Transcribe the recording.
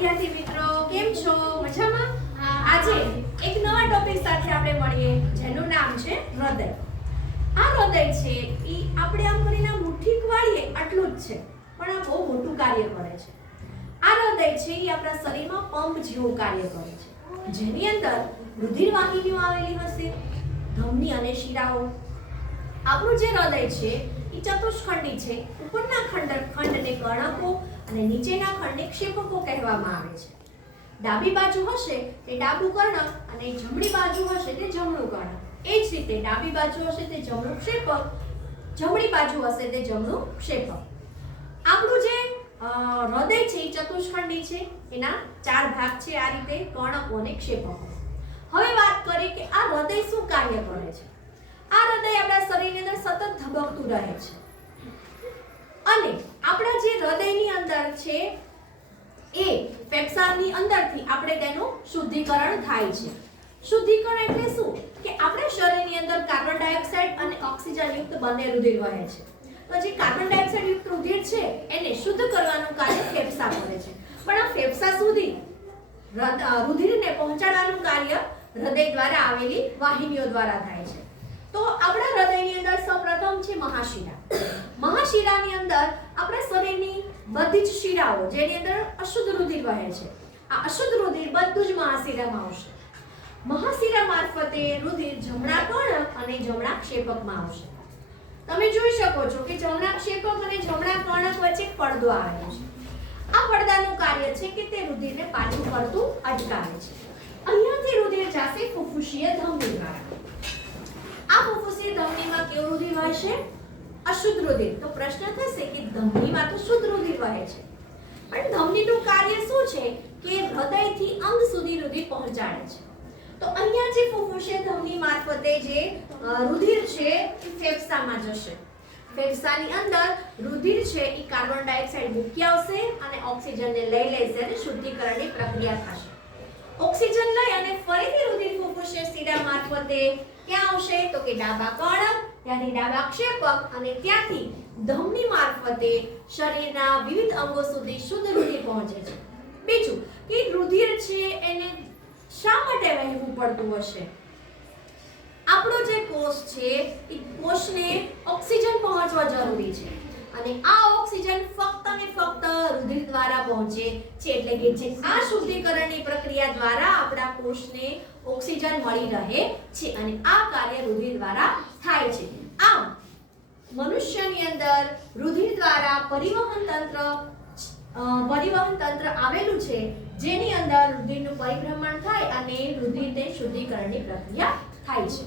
વિદ્યાર્થી મિત્રો, કેમ છો? મજામાં? આજે એક નવા ટોપિક સાથે આપણે મળીએ જેનું નામ છે હૃદય. આ હૃદય છે ઈ આપણે આમ કરીને મુઠ્ઠી વાળીએ આટલું જ છે, પણ આ બહુ મોટું કાર્ય કરે છે. આ હૃદય છે ઈ આપણા શરીરમાં પંપ જેવું કાર્ય કરે છે, જેની અંદર રુધિર વાહિનીઓ આવેલી હશે, ધમની અને શિરાઓ. આપણું જે હૃદય છે ઈ ચતુષ્ખંડી છે. ઉપરના ખંડને કર્ણકો અને નીચેના ખંડને ક્ષેપકો કહેવામાં આવે છે. ડાબી બાજુ હશે તે ડાબું કર્ણક અને જમણી બાજુ હશે તે જમણું કર્ણક. એ જ રીતે ડાબી બાજુ હશે તે જમણું ક્ષેપક, જમણી બાજુ હશે તે જમણું ક્ષેપક. આપણું જે હૃદય છે એ ચતુષ્ખંડી છે. એના 4 ભાગ છે આ રીતે, કર્ણકો અને ક્ષેપકો. હવે વાત કરીએ કે આ હૃદય શું કાર્ય કરે છે. આ હૃદય આપણા શરીરની અંદર સતત ધબકતું રહે છે અને આપણા જે હૃદયની અંદર છે એ ફેફસાની અંદરથી આપણે તેનું શુદ્ધિકરણ થાય છે. શુદ્ધિકરણ એટલે શું કે આપણા શરીરની અંદર કાર્બન ડાયોક્સાઇડ અને ઓક્સિજન યુક્ત બંને રુધિર વહે છે. તો જે કાર્બન ડાયોક્સાઇડ યુક્ત રુધિર છે એને શુદ્ધ કરવાનું કાર્ય ફેફસા કરે છે, પણ આ ફેફસા સુધી રુધિરને પહોંચાડવાનું કાર્ય હૃદય દ્વારા આવેલી વાહિનીઓ દ્વારા થાય છે. તો આપણા હૃદયની અંદર સૌપ્રથમ છે મહાશિરા. મહાશિરાની અંદર આપણા શરીરની બધી જ શિરાઓ જેની અંદર અશુદ્ધ રુધિર વહે છે, આ અશુદ્ધ રુધિર બધું જ મહાશિરામાં આવશે. મહાશિરા મારફતે રુધિર જમણા કર્ણક અને જમણા ક્ષેપકમાં આવશે. તમે જોઈ શકો છો કે જમણા ક્ષેપક અને જમણા કર્ણક વચ્ચે પડદો આવેલો છે. આ પડદાનું કાર્ય છે કે તે રુધિરને પાછું ફરતું અટકાવે છે. અહીંયાથી રુધિર જશે ફુફ્ફુસીય ધમની દ્વારા. આ ફુફ્ફુસીય ધમનીમાં કેવું રુધિર વહેશે? અશુદ્ધ રુધિર. તો પ્રશ્ન થશે કે ધમનીમાં તો શુદ્ધ રુધિર વહે છે, પણ ધમનીનું કાર્ય શું છે કે હૃદયથી અંગ સુધી રુધિર પહોંચાડે છે. તો અહીંયા જે ફુફ્ફુસીય ધમની મારફતે જે રુધિર છે એ ફેફસામાં જશે. ફેફસાની અંદર રુધિર છે એ કાર્બન ડાયોક્સાઇડ મૂકી આવશે અને ઓક્સિજનને લઈ લેશે અને શુદ્ધિકરણની પ્રક્રિયા થશે. ઓક્સિજન લઈ અને ફરીથી રુધિર ફુફ્ફુસીય શિરા મારફતે ક્યાં આવશે? તો કે ડાબા કર્ણક, ત્યાંથી ડાબા ક્ષેપક અને ત્યાંથી ધમની મારફતે શરીરના વિવિધ અંગો સુધી શુદ્ધ રુધિર પહોંચે છે. બીજું કે રુધિર છે એને શા માટે વહેવું પડતું હશે? આપણો જે કોષ છે એ કોષને ઓક્સિજન પહોંચવા જરૂરી છે અને આ ઓક્સિજન ફક્ત ને ફક્ત રુધિર દ્વારા પહોંચે છે. એટલે કે જે આ શુદ્ધિકરણની પ્રક્રિયા દ્વારા આપણા કોષને ઓક્સિજન મળી રહે છે અને આ કાર્ય રુધિર દ્વારા થાય છે. આમ મનુષ્યની અંદર રુધિર દ્વારા પરિવહન તંત્ર આવેલું છે, જેની અંદર રુધિરનું પરિભ્રમણ થાય અને રુધિરને શુદ્ધિકરણની પ્રક્રિયા થાય છે.